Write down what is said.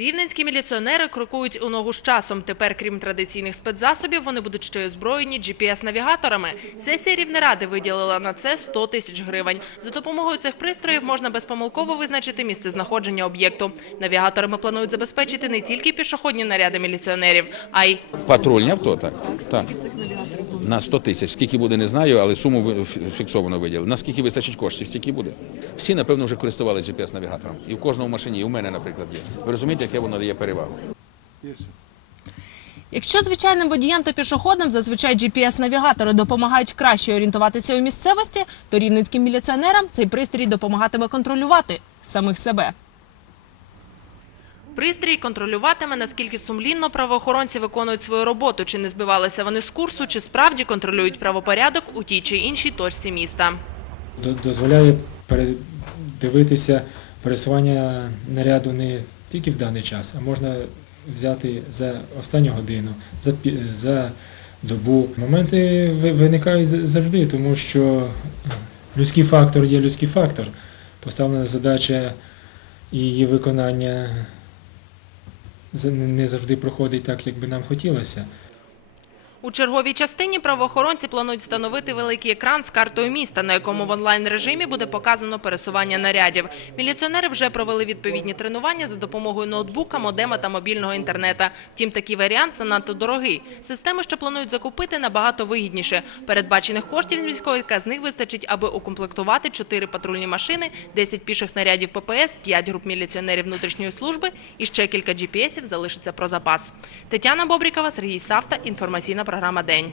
Рівненські міліціонери крокують у ногу з часом. Тепер, крім традиційних спецзасобів, вони будуть ще й озброєні GPS-навігаторами. Сесія Рівнеради виділила на це 100 тисяч гривень. За допомогою цих пристроїв можна безпомилково визначити місце знаходження об'єкту. Навігаторами планують забезпечити не тільки пішохідні наряди міліціонерів, а й Патрульні авто, так. так. На 100 тисяч. Скільки буде, не знаю, але суму фіксовано виділили. Наскільки вистачить коштів, стільки буде. Всі, напевно, вже користувалися GPS-навігатором. І в кожному машині, і у мене, наприклад, є. Ви розумієте, яке воно дає перевагу? Якщо звичайним водіям та пішоходам зазвичай GPS-навігатори допомагають краще орієнтуватися у місцевості, то рівненським міліціонерам цей пристрій допомагатиме контролювати самих себе. Пристрій контролюватиме, наскільки сумлінно правоохоронці виконують свою роботу, чи не збивалися вони з курсу, чи справді контролюють правопорядок у тій чи іншій точці міста. Дозволяє передивитися пересування наряду не тільки в даний час, а можна взяти за останню годину, за, за добу. Моменти виникають завжди, тому що людський фактор є людський фактор. Поставлена задача і її виконання не завжди проходить так, як би нам хотілося. У черговій частині правоохоронці планують встановити великий екран з картою міста, на якому в онлайн-режимі буде показано пересування нарядів. Міліціонери вже провели відповідні тренування за допомогою ноутбука, модема та мобільного інтернета. Втім, такий варіант занадто дорогий. Системи, що планують закупити, набагато вигідніше. Передбачених коштів з міської казни вистачить, аби укомплектувати 4 патрульні машини, 10 піших нарядів ППС, 5 груп міліціонерів внутрішньої служби і ще кілька GPS-ів залишиться про запас. Тетяна Бобрікова, Сергій Савта, інформаційна програма День.